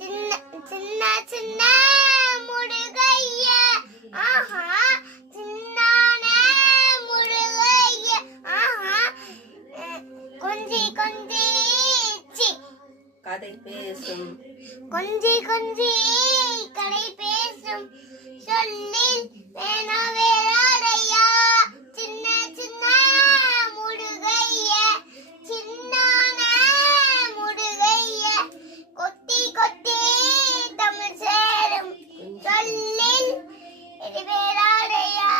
சின்ன சின்ன சின்ன முருகைய ஆஹா சின்னான முருகைய ஆஹா கொஞ்சி கொஞ்சி கதை பேசும் கொஞ்சி கொஞ்சி கதை பேசும் சொல்லில் வேணா வேறாடையா சின்ன சின்ன முருகைய சின்னான முருகைய கொத்தி கொத்தி தமிழ் சேரும் சொல்லில் வேறாடையா